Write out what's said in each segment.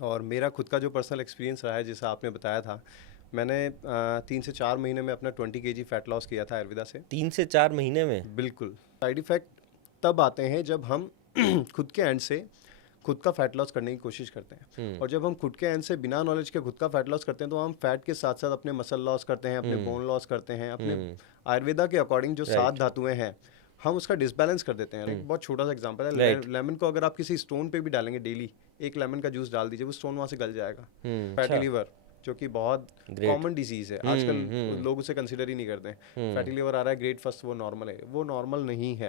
और मेरा खुद का जो पर्सनल एक्सपीरियंस रहा है, जैसा आपने बताया था, मैंने 3 से 4 महीने में अपना 20 kg फैट लॉस किया था आयुर्वेदा से। 3 से 4 महीने में? बिल्कुल। साइड इफ़ेक्ट तब आते हैं जब हम खुद के एंड से खुद का फैट लॉस करने की कोशिश करते हैं, और जब हम खुद के एंड से बिना नॉलेज के खुद का फैट लॉस करते हैं, तो हम फैट के साथ साथ अपने मसल लॉस करते हैं, अपने बोन लॉस करते हैं, अपने आयुर्वेदा के अकॉर्डिंग जो 7 राइट। धातुएं हैं हम उसका डिसबैलेंस कर देते हैं। एक बहुत छोटा सा एग्जांपल है, राइट। लेमन को अगर आप किसी स्टोन पे भी डालेंगे डेली, एक लेमन का जूस डाल दीजिए, वो स्टोन वहाँ से गल जाएगा। फैटी अच्छा। लीवर, जो कि बहुत ग्रेट। कॉमन डिजीज है आजकल, लोग उसे कंसिडर ही नहीं करते हैं। फैटी लीवर आ रहा है, ग्रेट फर्स्ट, वो नॉर्मल है, वो नॉर्मल नहीं है।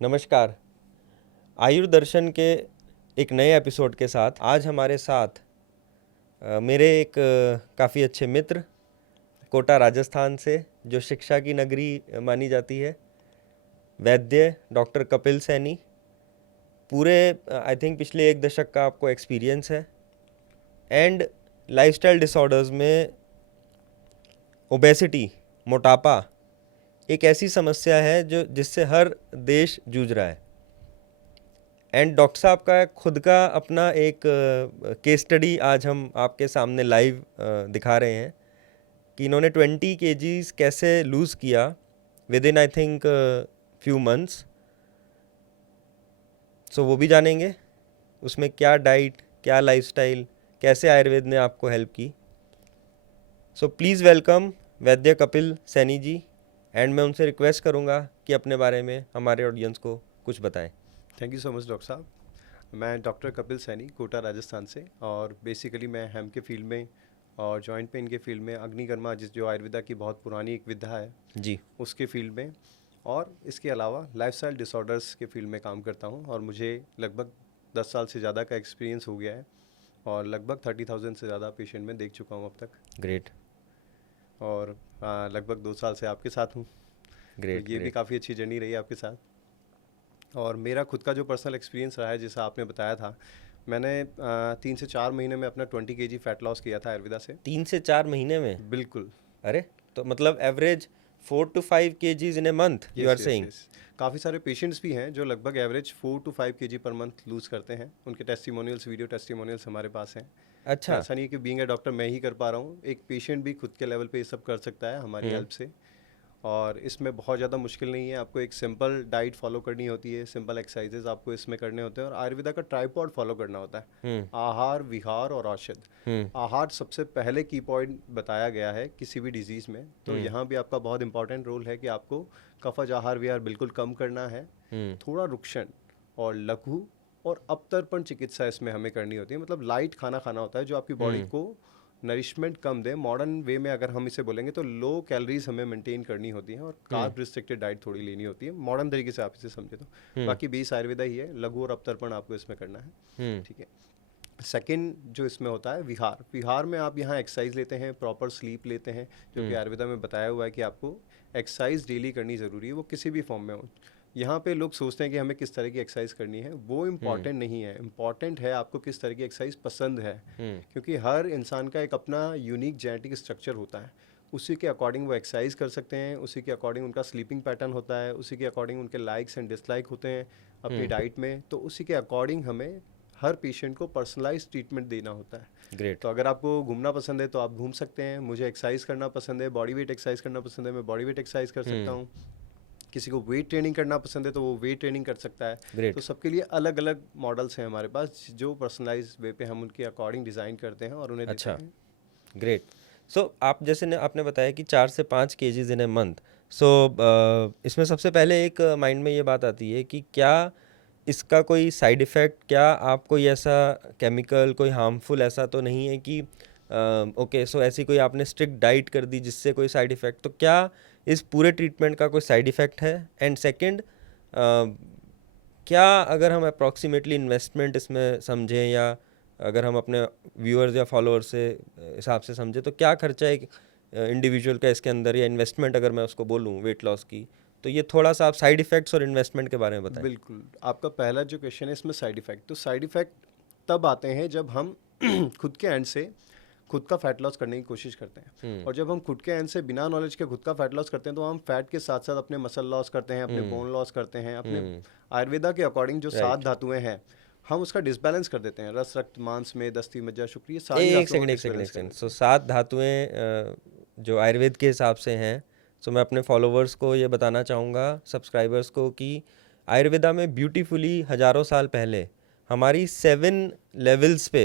नमस्कार। आयुर्दर्शन के एक नए एपिसोड के साथ आज हमारे साथ मेरे एक काफ़ी अच्छे मित्र कोटा राजस्थान से, जो शिक्षा की नगरी मानी जाती है, वैद्य डॉक्टर कपिल सैनी। पूरे आई थिंक पिछले 1 दशक का आपको एक्सपीरियंस है, एंड लाइफस्टाइल डिसऑर्डर्स में ओबेसिटी, मोटापा एक ऐसी समस्या है जो जिससे हर देश जूझ रहा है। एंड डॉक्टर साहब का खुद का अपना एक केस स्टडी आज हम आपके सामने लाइव दिखा रहे हैं कि इन्होंने 20 kgs कैसे लूज़ किया within I think few months. So वो भी जानेंगे, उसमें क्या डाइट, क्या लाइफस्टाइल, कैसे आयुर्वेद ने आपको हेल्प की। So please welcome Vaidya Kapil Saini ji, and मैं उनसे रिक्वेस्ट करूँगा कि अपने बारे में हमारे ऑडियंस को कुछ बताएं। Thank you so much doctor साहब। मैं डॉक्टर कपिल सैनी, कोटा राजस्थान से, और बेसिकली मैं हेम के फील्ड में और जॉइंट पेन के फील्ड में, अग्निकर्मा जो आयुर्वेदा की बहुत पुरानी एक विधा है जी। उसके फील्ड में, और इसके अलावा लाइफस्टाइल डिसऑर्डर्स के फील्ड में काम करता हूँ। और मुझे लगभग 10 साल से ज़्यादा का एक्सपीरियंस हो गया है, और लगभग 30,000 से ज़्यादा पेशेंट में देख चुका हूँ अब तक। ग्रेट। और लगभग 2 साल से आपके साथ हूँ, तो ग्रेट। ये भी काफ़ी अच्छी जर्नी रही है आपके साथ। और मेरा खुद का जो पर्सनल एक्सपीरियंस रहा है, जैसा आपने बताया था, मैंने 3 से 4 महीने में अपना 20 kg फैट लॉस किया था आयुर्वेदा से। 3 से 4 महीने में? बिल्कुल। अरे, तो मतलब average 4 to 5 kgs in a month you are yes yes saying? Yes. काफ़ी सारे पेशेंट्स भी हैं जो लगभग average 4 to 5 kg per month lose करते हैं। उनके टेस्टिमोनियल्स, वीडियो टेस्टिमोनियल्स हमारे पास हैं। अच्छा। ऐसा नहीं है कि बीइंग ए डॉक्टर मैं ही कर पा रहा हूँ, एक पेशेंट भी खुद के लेवल पे ये सब कर सकता है हमारी हेल्प से। और इसमें बहुत ज़्यादा मुश्किल नहीं है, आपको एक सिंपल डाइट फॉलो करनी होती है, सिंपल एक्सरसाइजेज आपको इसमें करने होते हैं, और आयुर्वेदा का ट्राइपॉड फॉलो करना होता है, आहार, विहार और औषध। आहार सबसे पहले की पॉइंट बताया गया है किसी भी डिजीज़ में, तो यहाँ भी आपका बहुत इंपॉर्टेंट रोल है कि आपको कफज, आहार, विहार बिल्कुल कम करना है। थोड़ा रुक्षण और लघु और अपतर्पण चिकित्सा इसमें हमें करनी होती है, मतलब लाइट खाना खाना होता है जो आपकी बॉडी को नरिशमेंट कम दे। मॉडर्न वे में अगर हम इसे बोलेंगे तो लो कैलोरीज हमें मेंटेन करनी होती है, और कार्ब रिस्ट्रिक्टेड डाइट थोड़ी लेनी होती है, मॉडर्न तरीके से आप इसे समझे तो। बाकी 20 आयुर्वेदा ही है, लघु और अपतर्पण आपको इसमें करना है, ठीक है। सेकंड जो इसमें होता है विहार। विहार में आप यहाँ एक्सरसाइज लेते हैं, प्रॉपर स्लीप लेते हैं, जो कि आयुर्वेदा में बताया हुआ है कि आपको एक्सरसाइज डेली करनी ज़रूरी है, वो किसी भी फॉर्म में हो। यहाँ पे लोग सोचते हैं कि हमें किस तरह की एक्सरसाइज करनी है, वो इम्पॉर्टेंट नहीं है। इम्पॉर्टेंट है आपको किस तरह की एक्सरसाइज पसंद है, क्योंकि हर इंसान का एक अपना यूनिक जेनेटिक स्ट्रक्चर होता है। उसी के अकॉर्डिंग वो एक्सरसाइज कर सकते हैं, उसी के अकॉर्डिंग उनका स्लीपिंग पैटर्न होता है, उसी के अकॉर्डिंग उनके लाइक्स एंड डिसलाइक होते हैं अपनी डाइट में, तो उसी के अकॉर्डिंग हमें हर पेशेंट को पर्सनलाइज ट्रीटमेंट देना होता है। ग्रेट। तो अगर आपको घूमना पसंद है तो आप घूम सकते हैं, मुझे एक्सरसाइज करना पसंद है, बॉडी वेट एक्सरसाइज करना पसंद है, मैं बॉडी वेट एक्सरसाइज कर सकता हूँ। किसी को वेट ट्रेनिंग करना पसंद है तो वो वेट ट्रेनिंग कर सकता है। ग्रेट। तो सबके लिए अलग अलग मॉडल्स हैं हमारे पास, जो पर्सनलाइज वे पे हम उनके अकॉर्डिंग डिज़ाइन करते हैं और उन्हें देते अच्छा। हैं। ग्रेट। सो आप जैसे ने आपने बताया कि 4 से 5 kgs इन ए मंथ। सो इसमें सबसे पहले एक माइंड में ये बात आती है कि क्या इसका कोई साइड इफ़ेक्ट, क्या आप कोई ऐसा केमिकल, कोई हार्मफुल ऐसा तो नहीं है कि ओके सो ऐसी कोई आपने स्ट्रिक्ट डाइट कर दी जिससे कोई साइड इफ़ेक्ट, तो क्या इस पूरे ट्रीटमेंट का कोई साइड इफ़ेक्ट है? एंड सेकंड, क्या अगर हम अप्रॉक्सीमेटली इन्वेस्टमेंट इसमें समझें, या अगर हम अपने व्यूअर्स या फॉलोअर्स से हिसाब से समझें, तो क्या खर्चा एक इंडिविजुअल का इसके अंदर, या इन्वेस्टमेंट अगर मैं उसको बोलूँ वेट लॉस की, तो ये थोड़ा सा आप साइड इफ़ेक्ट्स और इन्वेस्टमेंट के बारे में बताएं। बिल्कुल। आपका पहला जो क्वेश्चन है इसमें साइड इफ़ेक्ट, तो साइड इफ़ेक्ट तब आते हैं जब हम खुद के एंड से खुद का फैट लॉस करने की कोशिश करते हैं। और जब हम खुद के एंड से बिना नॉलेज के खुद का फैट लॉस करते हैं तो हम फैट के साथ साथ अपने मसल लॉस करते हैं, अपने बोन लॉस करते हैं, अपने आयुर्वेदा के अकॉर्डिंग जो 7 धातुएं हैं हम उसका डिसबैलेंस कर देते हैं। रस, रक्त, मांस में दस्ती, मज्जा, शुक्र, ये सारी एक धातुओं को सेकंड डिसबैलेंस कर देते सो 7 धातुएं जो आयुर्वेद के हिसाब से हैं, सो मैं अपने फॉलोवर्स को ये बताना चाहूँगा, सब्सक्राइबर्स को, कि आयुर्वेदा में ब्यूटीफुली हज़ारों साल पहले हमारी 7 लेवल्स पे,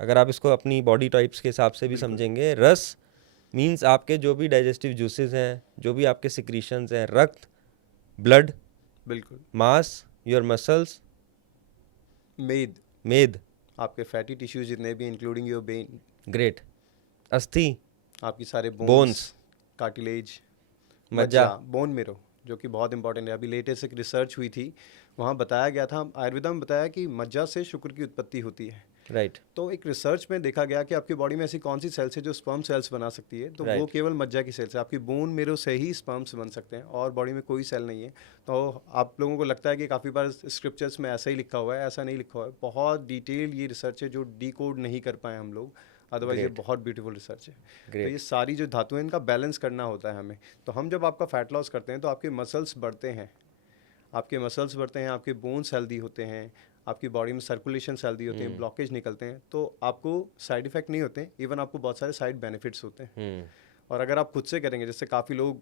अगर आप इसको अपनी बॉडी टाइप्स के हिसाब से भी समझेंगे, रस मीन्स आपके जो भी डाइजेस्टिव जूसेस हैं, जो भी आपके सिक्रीशंस हैं, रक्त, ब्लड, बिल्कुल, मास, योर मसल्स, मेद, आपके फैटी टिश्यूज जितने भी इंक्लूडिंग योर बेन, ग्रेट, अस्थि, आपकी सारे Bones, बोन्स, कार्टिलेज, मज्जा, बोन मेरो, जो कि बहुत इंपॉर्टेंट है। अभी लेटेस्ट एक रिसर्च हुई थी, वहाँ बताया गया था, आयुर्वेदा में बताया कि मज्जा से शुक्र की उत्पत्ति होती है। राइट, तो एक रिसर्च में देखा गया कि आपकी बॉडी में ऐसी कौन सी सेल्स है जो स्पर्म सेल्स बना सकती है, तो वो केवल मज्जा की सेल्स है। आपकी बोन मेरो से ही स्पर्म्स बन सकते हैं और बॉडी में कोई सेल नहीं है। तो आप लोगों को लगता है कि काफ़ी बार स्क्रिप्चर्स में ऐसा ही लिखा हुआ है, ऐसा नहीं लिखा हुआ है। बहुत डिटेल ये रिसर्च है जो डीकोड नहीं कर पाए हम लोग, अदरवाइज ये बहुत ब्यूटीफुल रिसर्च है। तो ये सारी जो धातुएं इनका बैलेंस करना होता है हमें। तो हम जब आपका फैट लॉस करते हैं तो आपके मसल्स बढ़ते हैं, आपके बोन्स हेल्दी होते हैं, आपकी बॉडी में सर्कुलेशन हेल्दी होते हैं, ब्लॉकेज निकलते हैं, तो आपको साइड इफेक्ट नहीं होते, इवन आपको बहुत सारे साइड बेनिफिट्स होते हैं। और अगर आप खुद से करेंगे, जैसे काफ़ी लोग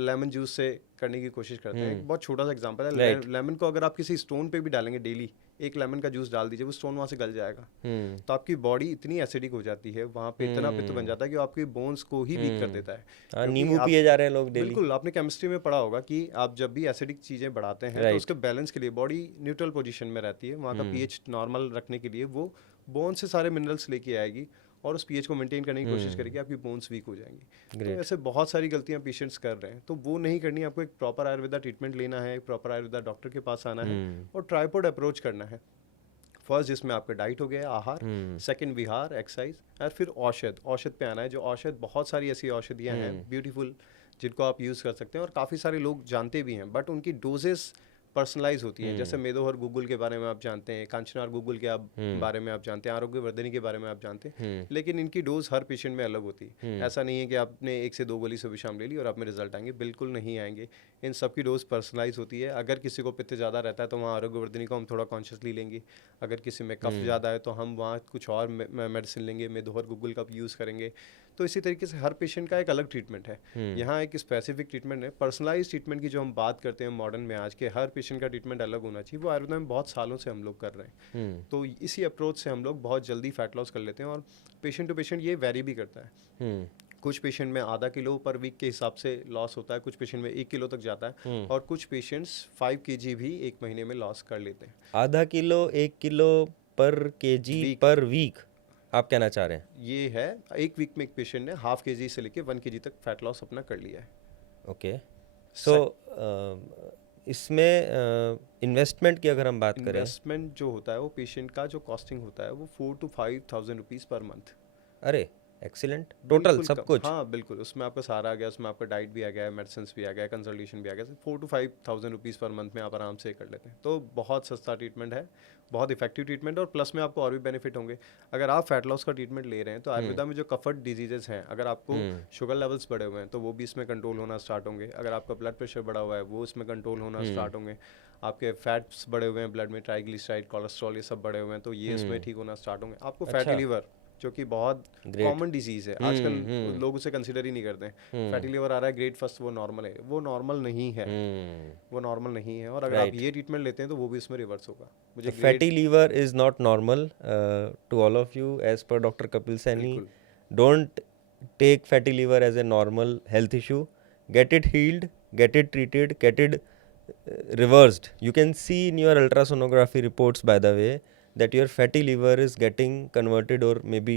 लेमन जूस से करने की कोशिश करते हैं। एक बहुत छोटा सा एग्जांपल है, लेमन को अगर आप किसी स्टोन पे भी डालेंगे, डेली एक लेमन का जूस डाल दीजिए, वो स्टोन वहाँ से गल जाएगा। तो आपकी बॉडी इतनी एसिडिक हो जाती है, वहाँ पे इतना पित्त बन जाता है कि वो आपकी बोन्स को ही वीक कर देता है। नींबू पिए जा रहे हैं लोग डेली। बिल्कुल, आपने केमिस्ट्री में पढ़ा होगा कि आप जब भी एसिडिक चीज़ें बढ़ाते हैं तो उसके बैलेंस के लिए बॉडी न्यूट्रल पोजीशन में रहती है, वहाँ का पीएच नॉर्मल रखने के लिए वो बोन से सारे मिनरल्स लेके आएगी और उस पीएच को मेंटेन करने की कोशिश करेगी, आपकी बोन्स वीक हो जाएंगी। तो ऐसे बहुत सारी गलतियां पेशेंट्स कर रहे हैं, तो वो नहीं करनी। आपको एक प्रॉपर आयुर्वेदा ट्रीटमेंट लेना है, एक प्रॉपर आयुर्वेदा डॉक्टर के पास आना है और ट्राइपॉड अप्रोच करना है। फर्स्ट जिसमें आपका डाइट हो गया, आहार, सेकंड विहार, एक्सरसाइज, और फिर औषध पे आना है। जो औषध, बहुत सारी ऐसी औषधियाँ हैं ब्यूटीफुल जिनको आप यूज़ कर सकते हैं और काफ़ी सारे लोग जानते भी हैं, बट उनकी डोजेस पर्सनलाइज होती है। जैसे मेदोहर गुगुल के बारे में आप जानते हैं, कांचनार गुगुल के बारे में आप जानते हैं, आरोग्य वर्धनी के बारे में आप जानते हैं, लेकिन इनकी डोज हर पेशेंट में अलग होती है। ऐसा नहीं है कि आपने 1 से 2 गोली सुबह शाम ले ली और आप में रिजल्ट आएंगे, बिल्कुल नहीं आएंगे। इन सब की डोज पर्सनलाइज होती है। अगर किसी को पित्त ज़्यादा रहता है तो वहाँ आरोग्य वर्धनी को हम थोड़ा कॉन्शियसली लेंगे। अगर किसी में कफ ज़्यादा है तो हम वहाँ कुछ और मेडिसिन लेंगे, मेदोहर गुगुल का यूज़ करेंगे। तो इसी तरीके से हर पेशेंट का एक अलग ट्रीटमेंट है। यहाँ एक स्पेसिफिक ट्रीटमेंट है। पर्सनलाइज ट्रीटमेंट की जो हम बात करते हैं मॉडर्न में, आज के हर पेशेंट का ट्रीटमेंट अलग होना चाहिए। वो आयुर्वेदा में बहुत सालों से हम लोग कर रहे हैं। तो इसी अप्रोच से हम लोग बहुत जल्दी फैट लॉस कर लेते हैं और पेशेंट टू पेशेंट ये वेरी भी करता है। कुछ पेशेंट में आधा किलो पर वीक के हिसाब से लॉस होता है, कुछ पेशेंट में 1 किलो तक जाता है और कुछ पेशेंट्स 5 kg भी 1 महीने में लॉस कर लेते हैं। आधा किलो, 1 किलो पर केजी पर वीक आप कहना चाह रहे हैं? ये है, 1 वीक में एक पेशेंट ने ½ kg से लेके 1 kg तक फैट लॉस अपना कर लिया है। ओके, सो इसमें इन्वेस्टमेंट की अगर हम बात करें, इन्वेस्टमेंट जो होता है वो पेशेंट का जो कॉस्टिंग होता है वो 4 to 5,000 रुपीज़ पर मंथ। अरे एक्सीलेंट, टोटल सब कुछ? हाँ बिल्कुल, उसमें आपका सारा आ गया, उसमें आपका डाइट भी आ गया, मेडिसिन भी आ गया, कंसल्टेशन भी आ गया। 4 to 5,000 रुपीज़ पर मंथ में आप आराम से कर लेते हैं। तो बहुत सस्ता ट्रीटमेंट है, बहुत इफेक्टिव ट्रीटमेंट है और प्लस में आपको और भी बेनिफिट होंगे। अगर आप फैट लॉस का ट्रीटमेंट ले रहे हैं तो आयुर्वेदा में जो कफर्ट डिजीजेस हैं, अगर आपको शुगर लेवल्स बढ़े हुए हैं तो वो भी इसमें कंट्रोल होना स्टार्ट होंगे। अगर आपका ब्लड प्रेशर बढ़ा हुआ है वो इसमें कंट्रोल होना स्टार्ट होंगे। आपके फैट्स बढ़े हुए हैं ब्लड में, ट्राइग्लिसराइड, कोलेस्ट्रॉल, ये सब बढ़े हुए हैं तो ये इसमें ठीक होना स्टार्ट होंगे। आपको फैटी लीवर, जो कि बहुत कॉमन डिजीज है आजकल, लोग उसे कंसीडर ही नहीं करते हैं। फैटी लिवर आ रहा है, ग्रेट फर्स्ट, वो नॉर्मल है, वो नॉर्मल नहीं है, वो नॉर्मल नहीं है। और अगर आप ये ट्रीटमेंट लेते हैं तो वो भी इसमें रिवर्स होगा। मुझे fatty liver is not normal to all of you, as per doctor Kapil Saini. Don't take fatty liver as a normal health issue. Get it healed, get it treated, get it reversed. You can see in your ultrasonography reports, by the way, that your fatty liver is getting converted or maybe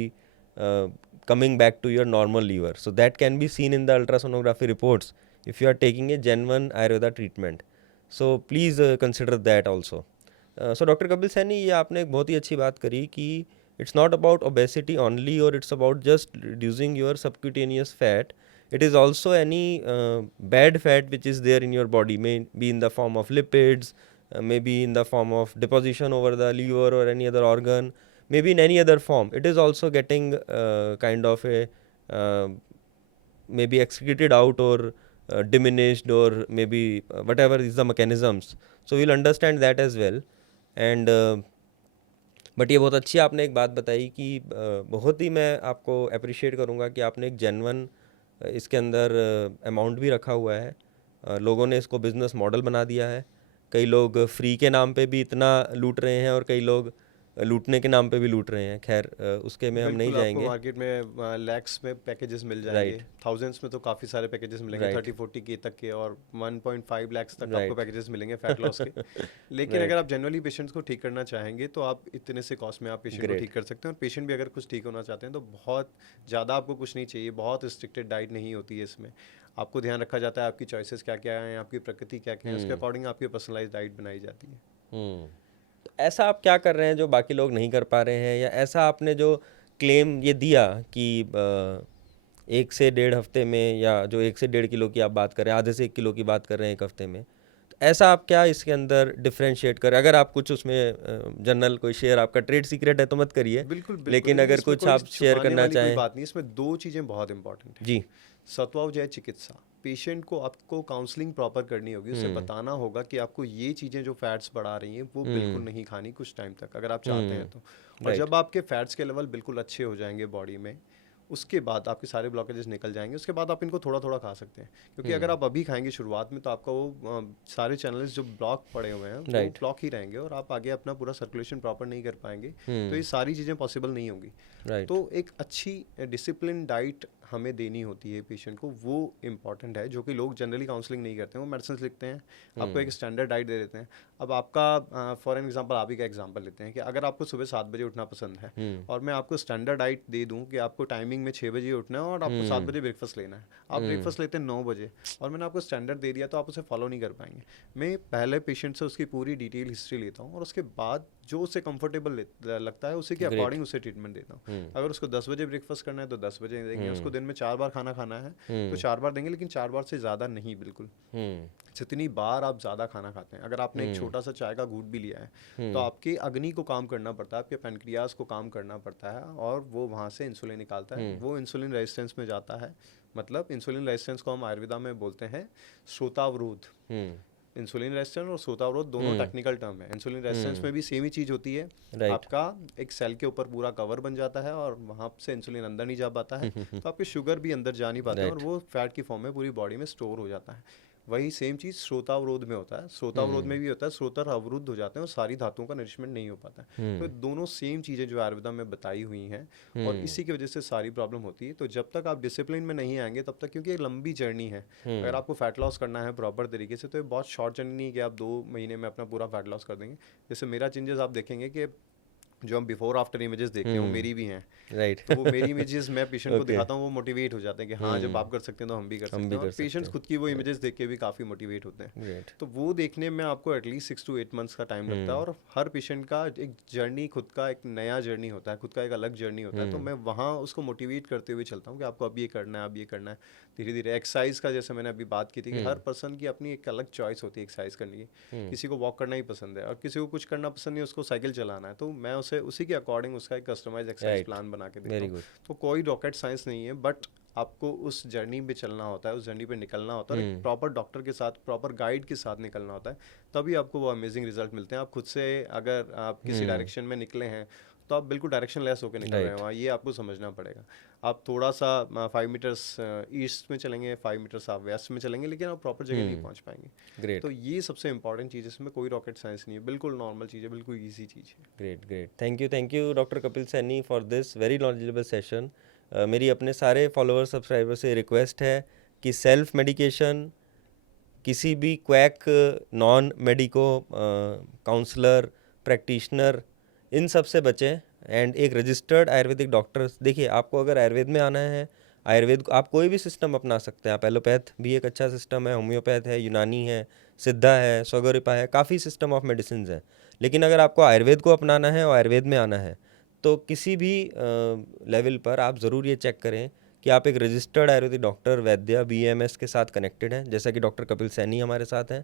coming back to your normal liver. So that can be seen in the ultrasonography reports if you are taking a genuine Ayurveda treatment. So please consider that also. So Dr. Kapil Saini, ये आपने एक बहुत ही अच्छी बात करी कि it's not about obesity only or it's about just reducing your subcutaneous fat. It is also any bad fat which is there in your body, may be in the form of lipids, maybe in the form of deposition over the liver or any other organ, maybe in any other form, it is also getting kind of a maybe excreted out or diminished, or maybe whatever is the mechanisms. So we'll understand that as well. And but ये बहुत अच्छी आपने एक बात बताई कि बहुत ही मैं आपको अप्रिशिएट करूँगा कि आपने एक जेन्युइन इसके अंदर अमाउंट भी रखा हुआ है. लोगों ने इसको बिजनेस मॉडल बना दिया है. कई लोग फ्री के नाम पे भी इतना लूट रहे हैं और कई लोग लूटने के नाम पे भी लूट रहे हैं. खैर उसके में हम नहीं बिल्कुल, आपको जाएंगे. मार्केट में लैक्स में पैकेजेस मिल जाएंगे, राइट. थाउजेंड्स में तो काफ़ी सारे पैकेजेस मिलेंगे, राइट. 30-40K तक के, और 1.5 लाख तक राइट. आपको पैकेजेस मिलेंगे फैट लॉस के. लेकिन राइट. अगर आप जनरली पेशेंट्स को ठीक करना चाहेंगे तो आप इतने से कॉस्ट में आप पेशेंट को ग्रेट. ठीक कर सकते हैं. और पेशेंट भी अगर कुछ ठीक होना चाहते हैं तो बहुत ज़्यादा आपको कुछ नहीं चाहिए, बहुत रिस्ट्रिक्टेड डाइट नहीं होती है इसमें. आपको ध्यान रखा जाता है आपकी चॉइसेस क्या क्या हैं, आपकी प्रकृति क्या क्या है, उसके अकॉर्डिंग आपकी पर्सनलाइज डाइट बनाई जाती है. तो ऐसा आप क्या कर रहे हैं जो बाकी लोग नहीं कर पा रहे हैं, या ऐसा आपने जो क्लेम ये दिया कि 1 से 1.5 हफ्ते में, या जो 1 से 1.5 किलो की आप बात कर रहे हैं, आधे से 1 किलो की बात कर रहे हैं 1 हफ्ते में, तो ऐसा आप क्या इसके अंदर डिफ्रेंशिएट करें? अगर आप कुछ उसमें जनरल कोई शेयर, आपका ट्रेड सीक्रेट है तो मत करिए, बिल्कुल बिल्कुल, लेकिन नहीं, अगर इसमें कुछ कोई आप शेयर छुपाने करना वाली कोई चाहें. बात नहीं. इसमें 2 चीज़ें बहुत इंपॉर्टेंट हैं. जी. सत्वावजय चिकित्सा, पेशेंट को आपको काउंसलिंग प्रॉपर करनी होगी, उसे बताना होगा कि आपको ये चीज़ें जो फैट्स बढ़ा रही हैं वो बिल्कुल नहीं खानी कुछ टाइम तक, अगर आप चाहते हैं तो. और राइट. जब आपके फैट्स के लेवल बिल्कुल अच्छे हो जाएंगे बॉडी में, उसके बाद आपके सारे ब्लॉकेजेस निकल जाएंगे. उसके बाद आप इनको थोड़ा थोड़ा खा सकते हैं, क्योंकि अगर आप अभी खाएंगे शुरुआत में तो आपका वो सारे चैनल्स जो ब्लॉक पड़े हुए हैं वो राइट. ब्लॉक ही रहेंगे और आप आगे अपना पूरा सर्कुलेशन प्रॉपर नहीं कर पाएंगे. तो ये सारी चीज़ें पॉसिबल नहीं होंगी. राइट. तो एक अच्छी डिसिप्लिन डाइट हमें देनी होती है पेशेंट को, वो इम्पॉर्टेंट है, जो कि लोग जनरली काउंसलिंग नहीं करते हैं. वो मेडिसिन लिखते हैं, आपको एक स्टैंडर्ड डाइट दे देते हैं. अब आपका फॉर एन एग्जांपल आप ही का एग्जांपल लेते हैं कि अगर आपको सुबह 7 बजे उठना पसंद है और मैं आपको स्टैंडर्ड डाइट दे दूं कि आपको टाइमिंग में 6 बजे उठना है और आपको 7 बजे ब्रेकफास्ट लेना है, आप ब्रेकफास्ट लेते हैं 9 बजे और मैंने आपको स्टैंडर्ड दे दिया, तो आप उसे फॉलो नहीं कर पाएंगे. मैं पहले पेशेंट से उसकी पूरी डिटेल हिस्ट्री लेता हूँ और उसके बाद जो उसे कंफर्टेबल लगता है उसी के अकॉर्डिंग उसे ट्रीटमेंट देता हूँ. अगर उसको 10 बजे ब्रेकफास्ट करना है तो 10 बजे देंगे, उसको दिन में 4 बार खाना खाना है तो 4 बार देंगे, लेकिन 4 बार से ज़्यादा नहीं. बिल्कुल जितनी बार आप ज़्यादा खाना खाते हैं, अगर आपने एक छोटा सा चाय का घूंट भी लिया है तो आपके अग्नि को काम करना पड़ता है, आपके पैनक्रियाज को काम करना पड़ता है और वो वहाँ से इंसुलिन निकालता है. वो इंसुलिन रेजिस्टेंस में जाता है. मतलब इंसुलिन रेजिस्टेंस को हम आयुर्वेदा में बोलते हैं श्रोतावरोध. इंसुलिन रेजिस्टेंस और श्रोतावरोध दोनों टेक्निकल टर्म है. इंसुलिन रेजिस्टेंस में भी सेम ही चीज़ होती है. आपका एक सेल के ऊपर पूरा कवर बन जाता है और वहाँ से इंसुलिन अंदर नहीं जा पाता है, तो आपके शुगर भी अंदर जा नहीं पाता है और वो फैट की फॉर्म में पूरी बॉडी में स्टोर हो जाता है. वही सेम चीज़ श्रोतावरोध में होता है. श्रोतावरोध में भी होता है, श्रोतर अवरुद्ध हो जाते हैं और सारी धातुओं का नरिशमेंट नहीं हो पाता है. तो दोनों सेम चीज़ें जो आयुर्वेदा में बताई हुई हैं और इसी की वजह से सारी प्रॉब्लम होती है. तो जब तक आप डिसिप्लिन में नहीं आएंगे तब तक, क्योंकि एक लंबी जर्नी है. अगर आपको फैट लॉस करना है प्रॉपर तरीके से तो ये बहुत शॉर्ट जर्नी नहीं है कि आप 2 महीने में अपना पूरा फैट लॉस कर देंगे. जैसे मेरा चेंजेस आप देखेंगे कि जो हम बिफोर आफ्टर इमेजेस देखते हैं वो मेरी भी हैं. राइट. तो वो मेरी इमेजेस मैं पेशेंट को दिखाता हूँ, वो मोटिवेट हो जाते हैं कि हाँ जब आप कर सकते हैं तो हम भी कर सकते हैं. और पेशेंट्स खुद की वो इमेजेस देख के भी काफ़ी मोटिवेट होते हैं. तो वो देखने में आपको एटलीस्ट 6 to 8 मंथ्स का टाइम लगता है. और हर पेशेंट का एक जर्नी, खुद का एक नया जर्नी होता है, खुद का एक अलग जर्नी होता है. तो मैं वहाँ उसको मोटिवेट करते हुए चलता हूँ कि आपको अब ये करना है, अब ये करना है. धीरे धीरे एक्सरसाइज का, जैसे मैंने अभी बात की थी कि हर पर्सन की अपनी एक अलग चॉइस होती है एक्सरसाइज करने की. किसी को वॉक करना ही पसंद है और किसी को कुछ करना पसंद नहीं, उसको साइकिल चलाना है. तो मैं उसे उसी के अकॉर्डिंग उसका एक कस्टमाइज एक्सरसाइज प्लान बना के देता हूँ. तो कोई रॉकेट साइंस नहीं है, बट आपको उस जर्नी पे चलना होता है, उस जर्नी पे निकलना होता है, एक प्रॉपर डॉक्टर के साथ, प्रॉपर गाइड के साथ निकलना होता है, तभी आपको वो अमेजिंग रिजल्ट मिलते हैं. आप खुद से अगर आप किसी डायरेक्शन में निकले हैं तो आप बिल्कुल डायरेक्शन लेस होकर निकल रहे हैं वहाँ, ये आपको समझना पड़ेगा. आप थोड़ा सा 5 मीटर्स ईस्ट में चलेंगे, 5 मीटर्स आप वेस्ट में चलेंगे, लेकिन आप प्रॉपर जगह नहीं पहुँच पाएंगे. ग्रेट. तो ये सबसे इंपॉर्टेंट चीज़ है, इसमें कोई रॉकेट साइंस नहीं है, बिल्कुल नॉर्मल चीज़ है, बिल्कुल ईजी चीज़ है. Great great. Thank you doctor Kapil Saini for this very knowledgeable session. मेरी अपने सारे फॉलोअर सब्सक्राइबर से रिक्वेस्ट है कि सेल्फ मेडिकेशन, किसी भी quack, non medico, counsellor, practitioner, इन सब से बचें. एंड एक रजिस्टर्ड आयुर्वेदिक डॉक्टर, देखिए आपको अगर आयुर्वेद में आना है, आयुर्वेद आप कोई भी सिस्टम अपना सकते हैं. आप एलोपैथ भी एक अच्छा सिस्टम है, होम्योपैथ है, यूनानी है, सिद्धा है, स्वगरिपा है, काफ़ी सिस्टम ऑफ मेडिसिन हैं. लेकिन अगर आपको आयुर्वेद को अपनाना है और आयुर्वेद में आना है तो किसी भी लेवल पर आप ज़रूर ये चेक करें कि आप एक रजिस्टर्ड आयुर्वेदिक डॉक्टर, वैद्य, BAMS के साथ कनेक्टेड हैं, जैसा कि डॉक्टर कपिल सैनी हमारे साथ हैं.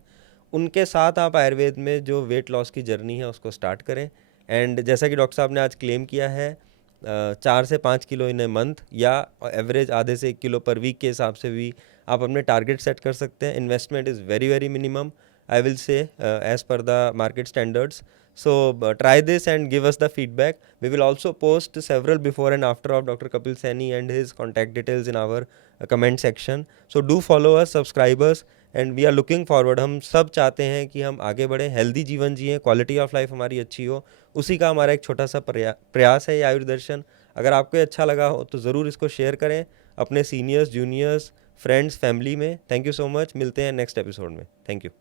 उनके साथ आप आयुर्वेद में जो वेट लॉस की जर्नी है उसको स्टार्ट करें. एंड जैसा कि डॉक्टर साहब ने आज क्लेम किया है 4 से 5 किलो इन ए मंथ या एवरेज आधे से 1 किलो पर वीक के हिसाब से भी आप अपने टारगेट सेट कर सकते हैं. Investment is very very minimum, I will say, as per the market standards. So try this and give us the feedback. We will also post several before and after of Dr. Kapil Saini and his contact details in our comment section. So do follow us, subscribe us, and we are looking forward. हम सब चाहते हैं कि हम आगे बढ़े, healthy जीवन जिए, क्वालिटी ऑफ लाइफ हमारी अच्छी हो. उसी का हमारा एक छोटा सा प्रयास है ये आयुर्दर्शन. अगर आपको ये अच्छा लगा हो तो ज़रूर इसको शेयर करें अपने सीनियर्स, जूनियर्स, फ्रेंड्स, फैमिली में. Thank you so much. मिलते हैं नेक्स्ट एपिसोड में. Thank you.